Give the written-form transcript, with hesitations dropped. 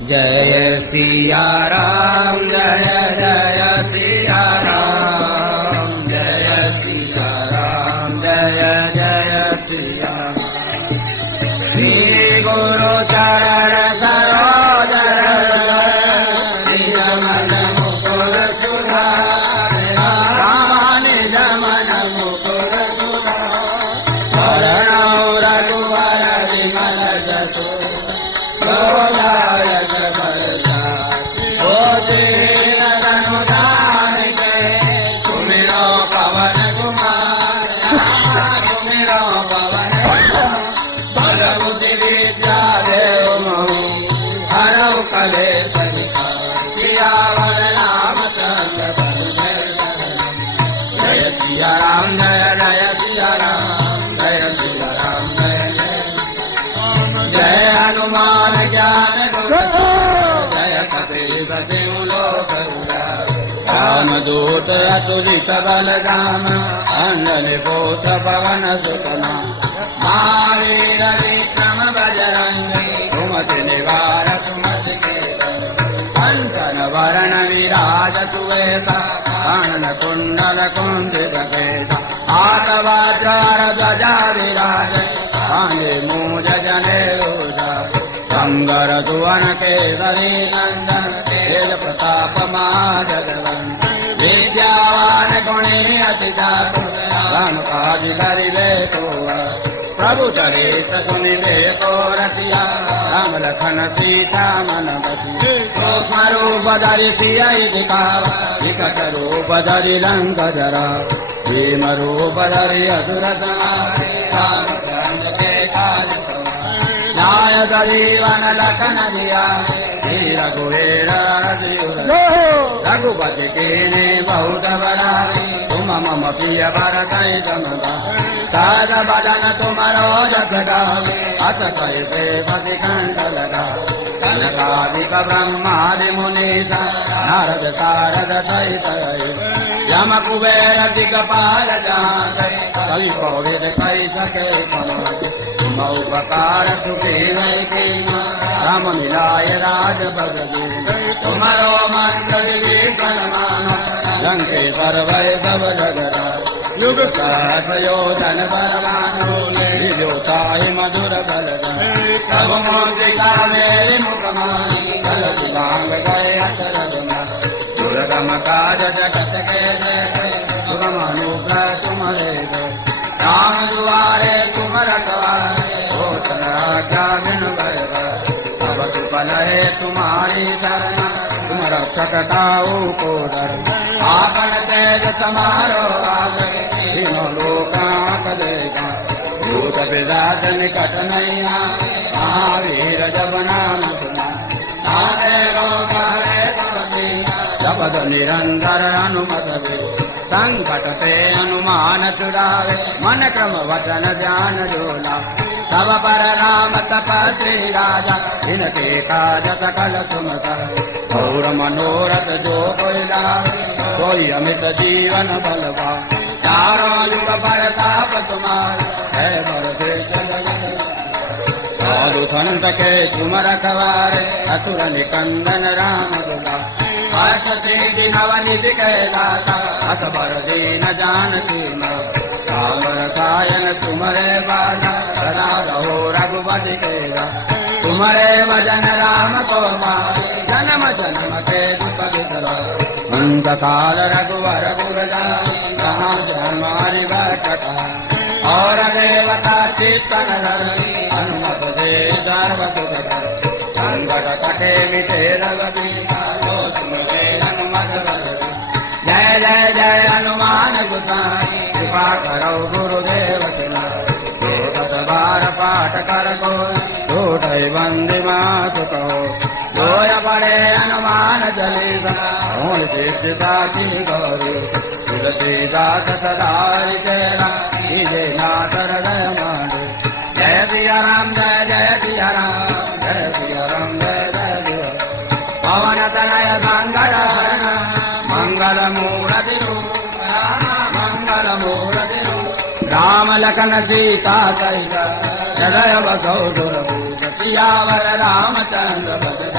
जय सिया राम जय जय सिया राम जय सिया राम जय जय सिया श्री गुरु चरण सरोज निज मन मुकुर सुधार राम निज मन मुकुर सुधार रघुवर विमल जसु दूत अतुलित बलधाम अंजनी पोत पवन सुतना महावीर विक्रम बजरंगी सुमति निवार सुमति के कंचन वरण विराज सुवेशा कानन कुंडल कुंजित केशा हाथवज्र ध्वजा विराज कांधे मूज जनेऊषा संगर सुवन केसरी नंदन तेज प्रताप महाजगवंदन विद्यावान गुणी अति चातुर राम काज करिबे को प्रभु चरित सुनिबे को रसिया राम लखन सीता मन बसिया सूक्ष्म रूप धरि सियहि दिखावा विकट रूप धरि लंक जरा भीम रूप धरि असुर संहारे रामचंद्र के काज नायक जीवन लखन जिया रघुवीर रघुपति कीन्ही बहुत बड़ाई तुम मम प्रिय भरत समगा साध बदन तुमरो जस गावे अस कैसे पति कंठ लगा कनकादिक ब्रह्मादि मुनीसा नारद सारद सहित यम कुबेर दिगपाल जाते कवि कोविद कहि सके तुम उपकार सुखी नहीं राम मिलाय राज बदली तुम्हारो मंत्र विभीषण मानो लंकेश्वर भय सब जगरा युग सहस्र योजन बलवानो जोताहि मधुर बलदान सब मोदिका मेरी मुखमानी गलत लांग गए अतरगना दुर्गम काज जगत के जय सुगम अनुग्रह तुम्हारे राम दुआरे तुम रखवारे होतन आज्ञा बिन है तुम्हारी शरण तुम रक्षकताओ को डर आपन तेज समारो आगे तीनों लोकांक देगा भूत पिशाच निकट नहीं महावीर जब नाम सुना नारे गोपाले जपद निरंतर अनुमत संकट ते अनुमान छुड़ावे मन क्रम वचन ध्यान जोला तब पर राम तपस्वी राजा इनके काज सकल तुम कर और मनोरथ जो कोई लावे कोई अमित जीवन बलवा चारों युग परताप तुम्हारा है बरसे साधु संत के तुम रखवारे असुर निकंदन राम दुला अष्ट सिद्धि नवनिधि के दाता असबर दीन जानकी मां राम रसायन तुम्हारे बाजा सदा रहो रघुपति के तुम्हारे भजन राम को मारे जन्म जन्म के दुख बिसरा अंत काल रघुवर गुरजारी कहाँ हमारी बैठका और देवता चित्तन धरनी हनुमत दे सर्वसुख संकट कटे मिटे रघुबीरा जो तुम्हारे हनुमत बलवी जय जय जय हनुमान गोसाई कृपा करो गुरुदेव बार पाठ कर को छोटे बंदे मात कहो जोय बड़े हनुमान चालीसा हों सिद्धता की गौरी तुलसीदास सदा तेरा कीजे नाथ हृदय माने जय सिया राम जय जय सिया राम जय सिया राम जय जय सिया पवन तनय मंगल हरण मंगल मूर्ति मंगल मूर्ति राम लखन सीता सहित हृदय बसो सुरभूत सियावर रामचंद्र